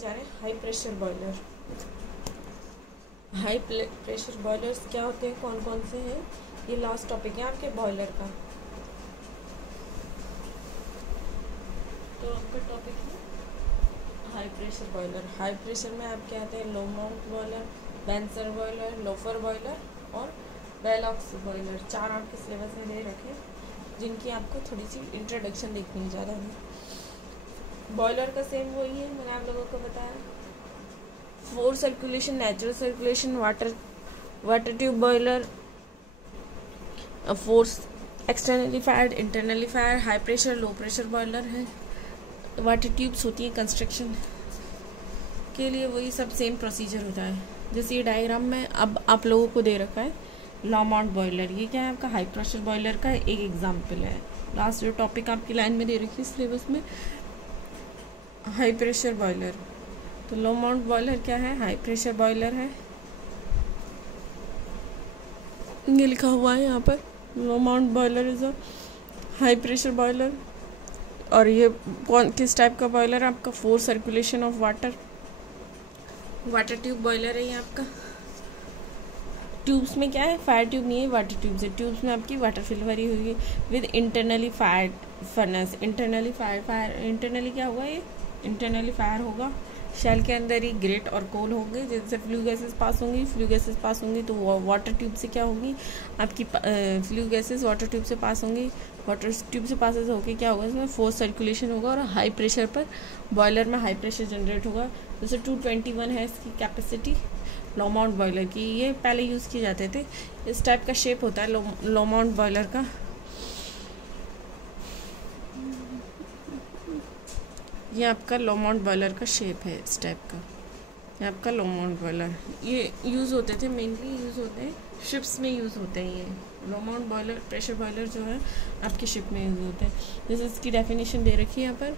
जा रहे हैं high pressure boiler. High pressure boilers क्या होते हैं, कौन कौन से हैं, ये लास्ट टॉपिक है आपके बॉयलर का। तो आपका टॉपिक है high pressure boiler. High pressure में आपके आते हैं La Mont boiler, Benson boiler, Loeffler boiler और बेलॉक्स बॉयलर। चार आपके सिलेबस में दे रखे जिनकी आपको थोड़ी सी इंट्रोडक्शन देखनी है ज़्यादा नहीं। बॉयलर का सेम वही है, मैंने आप लोगों को बताया। Four circulation, natural circulation, water tube boiler, force externally fired, internally fired, high pressure, low pressure boiler है। वाटर ट्यूब्स होती हैं कंस्ट्रक्शन के लिए, वही सब सेम प्रोसीजर होता है। जैसे ये डायग्राम में अब आप लोगों को दे रखा है लो माउंट बॉयलर, ये क्या है आपका हाई प्रेशर बॉयलर का एक एग्जाम्पल है। लास्ट जो टॉपिक आपकी लाइन में दे रखी है सिलेबस में, हाई प्रेशर बॉयलर। तो लो माउंट बॉयलर क्या है, हाई प्रेशर बॉयलर है। ये लिखा हुआ है यहाँ पर, La Mont boiler is a high pressure boiler. और ये किस टाइप का बॉयलर है आपका, forced circulation of water tube boiler है ये आपका। ट्यूब्स में क्या है, फायर ट्यूब नहीं है, वाटर ट्यूब्स है। ट्यूब्स में आपकी वाटर फिल भरी हुई है with internally fired furnace. Internally fire internally क्या होगा, ये इंटरनली फायर होगा। शेल के अंदर ही ग्रेट और कोल होंगे जिनसे फ्लू गैसेस पास होंगी। फ्लू गैसेस पास होंगी तो वाटर ट्यूब से क्या होगी आपकी, फ्लू गैसेस वाटर ट्यूब से पास होंगी। वाटर ट्यूब से पास होकर क्या होगा, इसमें फोर्स सर्कुलेशन होगा और हाई प्रेशर पर बॉयलर में हाई प्रेशर जनरेट होगा। जैसे 221 है इसकी कैपेसिटी लो माउंट बॉयलर की। ये पहले यूज़ किए जाते थे, इस टाइप का शेप होता है लो माउंट बॉयलर का। ये आपका लो माउंट बॉयलर का शेप है इस टाइप का। ये आपका लो माउंट बॉयलर, ये यूज़ होते थे, मेनली यूज़ होते हैं शिप्स में यूज़ होते हैं। ये लो माउंट बॉयलर प्रेशर बॉयलर जो है आपके शिप में यूज़ होते हैं। जैसे इसकी डेफिनेशन दे रखी है यहाँ पर,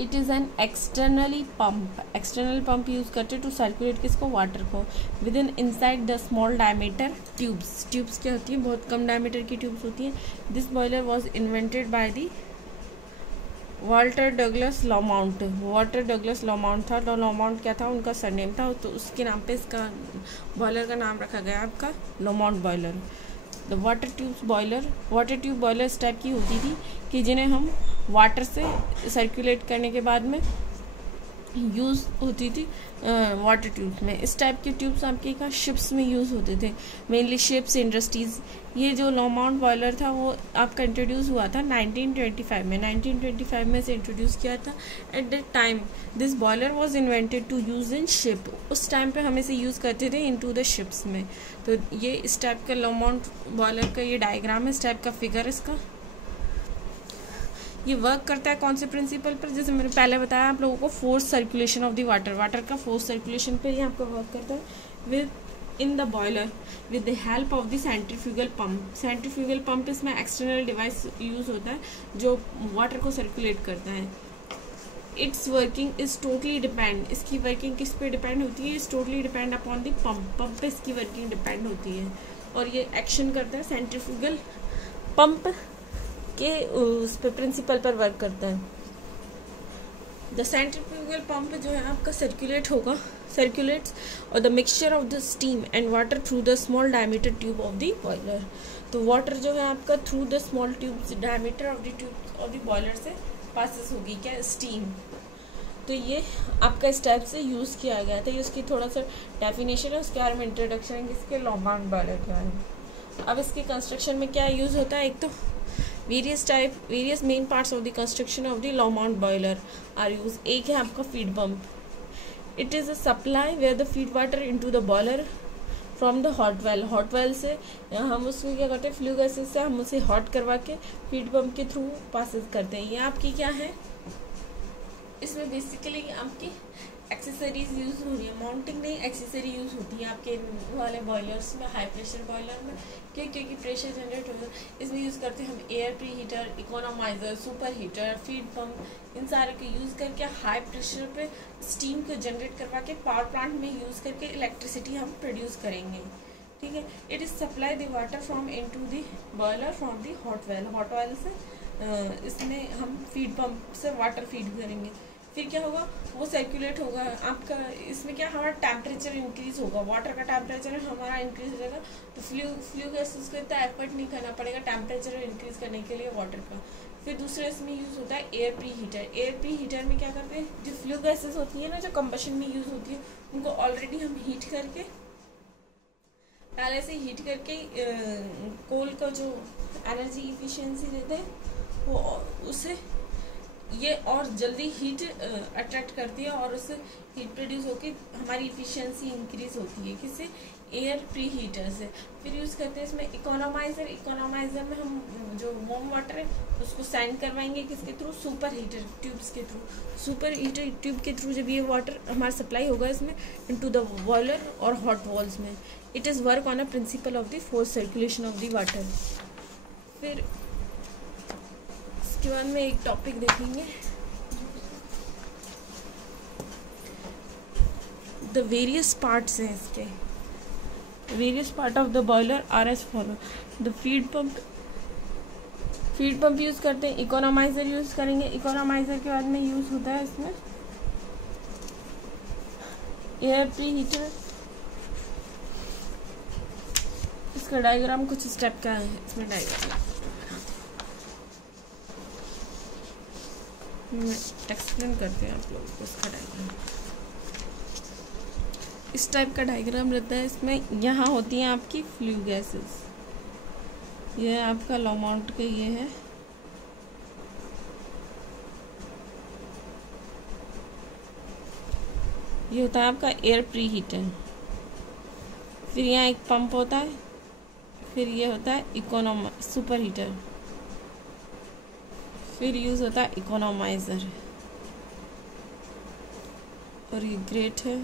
it is an externally pump. External pump use करते टू सर्कुलेट किसको, वाटर को, with in inside the small diameter tubes. Tubes क्या होती हैं, बहुत कम डायमीटर की ट्यूब्स होती हैं। This boiler was invented by the Walter Douglas low mount. Walter Douglas low mount था, लो माउंट क्या था उनका सरनेम था, तो उसके नाम पे इसका बॉयलर का नाम रखा गया आपका La Mont boiler. The water tubes boiler, water tube boiler इस टाइप की होती थी कि जिन्हें हम वाटर से सर्कुलेट करने के बाद में यूज़ होती थी वाटर ट्यूब्स में। इस टाइप के ट्यूब्स आपके का शिप्स में यूज़ होते थे, मेनली शिप्स, इंडस्ट्रीज़। ये जो लो माउंट बॉयलर था वो आपका इंट्रोड्यूस हुआ था 1925 में। 1925 में से इंट्रोड्यूस किया था। At that time this boiler was invented to use in ship. उस टाइम पे हम इसे यूज़ करते थे इनटू द शिप्स में। तो ये इस टाइप का लो माउंट बॉयलर का ये डायग्राम है, इस टाइप का फिगर इसका। ये वर्क करता है कौन से प्रिंसिपल पर, जैसे मैंने पहले बताया आप लोगों को, force circulation of the water का फोर्स सर्कुलेशन पे ये आपका वर्क करता है with in the boiler with the help of the centrifugal pump. Centrifugal pump इसमें एक्सटर्नल डिवाइस यूज होता है जो वाटर को सर्कुलेट करता है। It's working is totally depend, इसकी वर्किंग किस पे डिपेंड होती है, is totally depend upon the pump पे इसकी वर्किंग डिपेंड होती है। और ये एक्शन करता है सेंट्रीफ्यूगल पंप के उस पे प्रिंसिपल पर वर्क करता है। द सेंट्रीफ्यूगल पंप जो है आपका सर्कुलेट्स और the mixture of the steam and water through the small diameter tube of the boiler. तो वाटर जो है आपका through the small tube diameter of the tube of the boiler से passes होगी क्या, स्टीम। तो ये आपका इस टाइप से यूज़ किया गया था। ये उसकी थोड़ा सा डेफिनेशन है, उसके बारे में इंट्रोडक्शन है इसके लो माउंट बॉयलर के बारे में। अब इसके कंस्ट्रक्शन में क्या यूज़ होता है, एक तो various main parts of the construction of the low mount boiler are used। एक है आपका feed pump। It is a supply where the feed water into the boiler from the hot well। hot well से हम उसको क्या करते हैं, flue gases से हम उसे हॉट करवा के फीड पंप के थ्रू पासिस करते हैं। ये आपकी क्या है, इसमें बेसिकली आपकी एक्सेसरीज यूज़ हो रही है, माउंटिंग नहीं एक्सेसरी यूज़ होती है आपके वाले बॉयलर्स में, हाई प्रेशर बॉयलर में। क्योंकि प्रेशर जनरेट होगा, इसमें यूज़ करते हैं हम air pre heater, economiser, super heater, feed pump, इन सारे को यूज़ करके हाई प्रेशर पे स्टीम को जनरेट करवा के पावर प्लांट में यूज़ करके इलेक्ट्रिसिटी हम प्रोड्यूस करेंगे। ठीक है, it is supply the water from into the boiler from the hot well से इसमें हम फीड पंप से वाटर फीड करेंगे। फिर क्या होगा, वो सर्कुलेट होगा आपका, इसमें क्या हमारा टेम्परेचर इंक्रीज होगा, वाटर का टेम्परेचर हमारा इंक्रीज हो जाएगा। तो फ्लू गैसेस को इतना एफर्ट नहीं करना पड़ेगा टेम्परेचर इंक्रीज करने के लिए वाटर का। फिर दूसरा इसमें यूज़ होता है air pre heater. Air pre heater में क्या करते हैं, जो फ्लू गैसेस होती है ना, जो कंबशन में यूज़ होती है, उनको ऑलरेडी हम हीट करके, पहले से हीट करके कोल का जो एनर्जी इफिशिएंसी देते हैं वो उसे ये और जल्दी हीट अट्रैक्ट करती है और उससे हीट प्रोड्यूस होकर हमारी इफिशिएंसी इंक्रीज होती है। किससे, एयर प्री हीटर से। फिर यूज़ करते हैं इसमें इकोनोमाइज़र। इकोनोमाइज़र में हम जो वार्म वाटर है उसको सेंड करवाएंगे किसके थ्रू, सुपर हीटर ट्यूब्स के थ्रू। सुपर हीटर ट्यूब के थ्रू जब ये वाटर हमारा सप्लाई होगा इसमें इनटू द बॉयलर और हॉट वॉल्स में, it is work on a principle of the force circulation of the water. फिर इसके बाद में एक टॉपिक देखेंगे, द वेरियस पार्ट्स हैं इसके। Various part of the boiler are as follow. The feed pump use करते हैं, इकोनोमाइज़र यूज़ करेंगे। इकोनोमाइज़र के बाद में यूज़ होता है इसमें एयर प्री हीटर। इसका डायग्राम कुछ स्टेप का है, इसमें डायग्राम एक्सप्लेन करते हैं आप लोगों को। इसका डायग्राम इस टाइप का डायग्राम रहता है। इसमें यहाँ होती हैं आपकी फ्लू गैसेस, ये आपका लो माउंट का ये है, ये होता है आपका एयर प्री हीटर। फिर यहाँ एक पंप होता है, फिर ये होता है सुपर हीटर, फिर यूज़ होता है इकोनोमाइज़र, और ये ग्रेट है,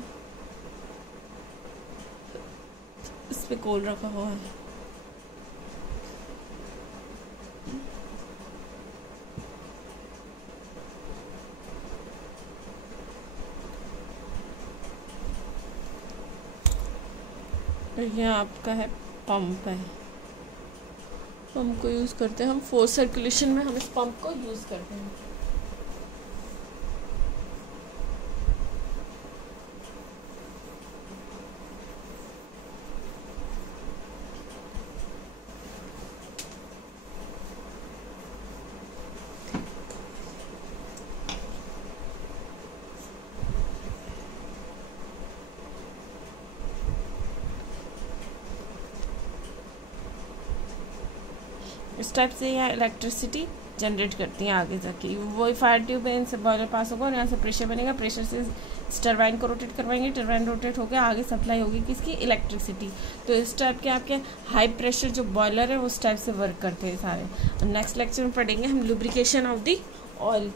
इस पे कोल रखा हुआ है। ये आपका है पंप है, पंप को यूज़ करते हैं हम फोर्स सर्कुलेशन में, हम इस पंप को यूज़ करते हैं। इस टाइप से यहाँ इलेक्ट्रिसिटी जनरेट करती हैं आगे जाके। वो फायर ट्यूब है, इनसे बॉयलर पास होगा और यहाँ से प्रेशर बनेगा, प्रेशर से इस टरबाइन को रोटेट करवाएंगे, टरबाइन रोटेट होकर आगे सप्लाई होगी किसकी, इलेक्ट्रिसिटी। तो इस टाइप के आपके हाई प्रेशर जो बॉयलर है उस टाइप से वर्क करते हैं सारे। नेक्स्ट लेक्चर में पढ़ेंगे हम लुब्रिकेशन ऑफ द ऑयल।